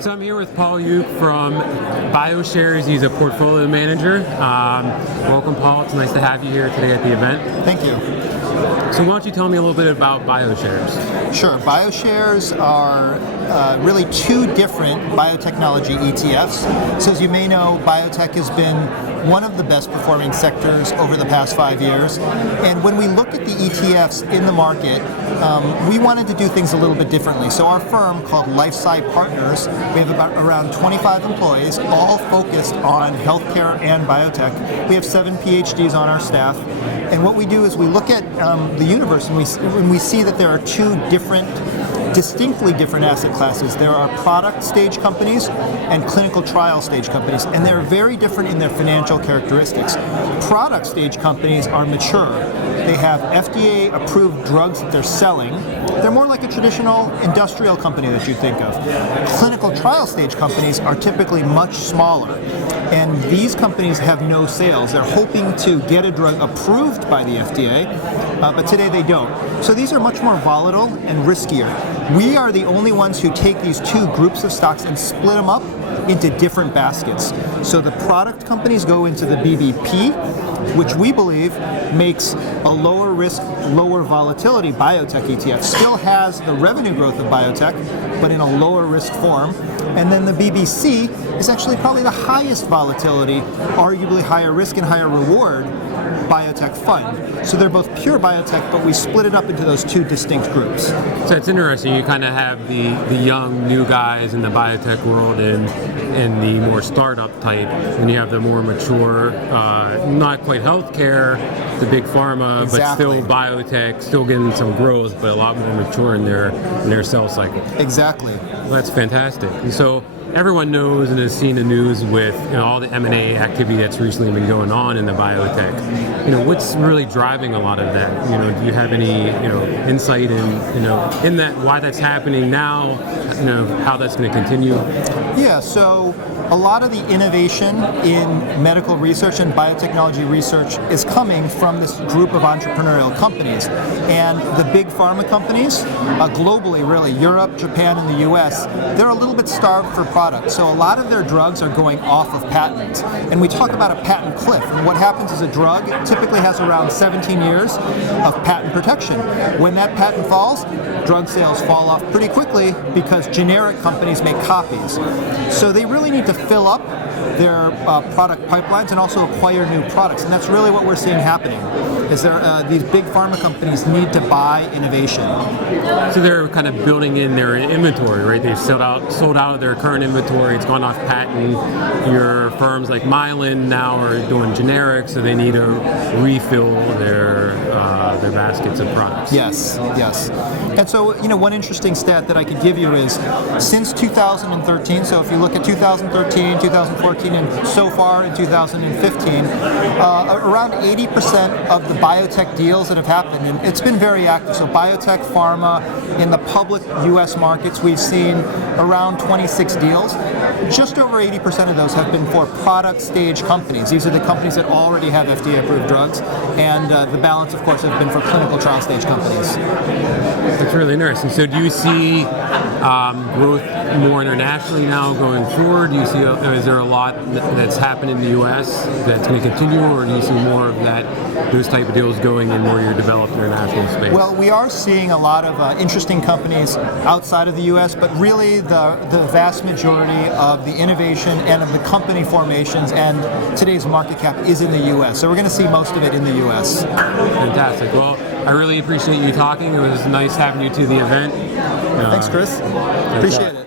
So I'm here with Paul Yook from BioShares. He's a portfolio manager. Welcome, Paul. It's nice to have you here today at the event. Thank you. So why don't you tell me a little bit about BioShares? Sure. BioShares are really two different biotechnology ETFs. So as you may know, biotech has been one of the best performing sectors over the past 5 years. And when we looked at the ETFs in the market, we wanted to do things a little bit differently. So our firm, called LifeSci Partners, we have around 25 employees, all focused on healthcare and biotech. We have 7 PhDs on our staff. And what we do is we look at the universe and we see that there are two distinctly different asset classes. There are product stage companies and clinical trial stage companies, and they're very different in their financial characteristics. Product stage companies are mature. They have FDA approved drugs that they're selling. They're more like a traditional industrial company that you think of. Clinical trial stage companies are typically much smaller, and these companies have no sales. They're hoping to get a drug approved by the FDA, but today they don't. So these are much more volatile and riskier. We are the only ones who take these two groups of stocks and split them up into different baskets. So the product companies go into the BBP, which we believe makes a lower risk, lower volatility biotech ETF. Still has the revenue growth of biotech, but in a lower risk form. And then the BBC is actually probably the highest volatility, arguably higher risk and higher reward biotech fund. So they're both pure biotech, but we split it up into those two distinct groups. So it's interesting. You kind of have the young, new guys in the biotech world and the more startup type, and you have the more mature, not quite healthcare, the big pharma, Exactly. but still biotech, still getting some growth, but a lot more mature in their sell cycle. Exactly. Well, that's fantastic. And so everyone knows and has seen the news with all the M&A activity that's recently been going on in the biotech. What's really driving a lot of that? Do you have any insight in that, why that's happening now? How that's going to continue? Yeah. So a lot of the innovation in medical research and biotechnology research is coming from this group of entrepreneurial companies. And the big pharma companies, globally really, Europe, Japan, and the US, they're a little bit starved for product. So a lot of their drugs are going off of patent. And we talk about a patent cliff. And what happens is a drug typically has around 17 years of patent protection. When that patent falls, drug sales fall off pretty quickly because generic companies make copies. So they really need to fill up their product pipelines and also acquire new products. And that's really what we're seeing happening, is these big pharma companies need to buy innovation. So they're kind of building in their inventory, right? They've sold out of their current inventory. It's gone off patent. Your firms like Mylan now are doing generics, so they need to refill their baskets of products. Yes. And so, one interesting stat that I could give you is since 2013, so if you look at 2013, 2014, and so far in 2015, around 80% of the biotech deals that have happened, and it's been very active. So biotech, pharma, in the public U.S. markets, we've seen around 26 deals. Just over 80% of those have been for product stage companies. These are the companies that already have FDA-approved drugs, and the balance, of course, have been for clinical trial stage companies. That's really interesting. So do you see growth more internationally now going forward? Do you see, is there a lot that's happened in the U.S. that's going to continue, or do you see more of those type of deals going in more your developed international space? Well, we are seeing a lot of interesting companies outside of the U.S., but really the vast majority of the innovation and of the company formations and today's market cap is in the U.S. So we're going to see most of it in the U.S. Fantastic. Well, I really appreciate you talking. It was nice having you to the event. Thanks, Chris. Appreciate it.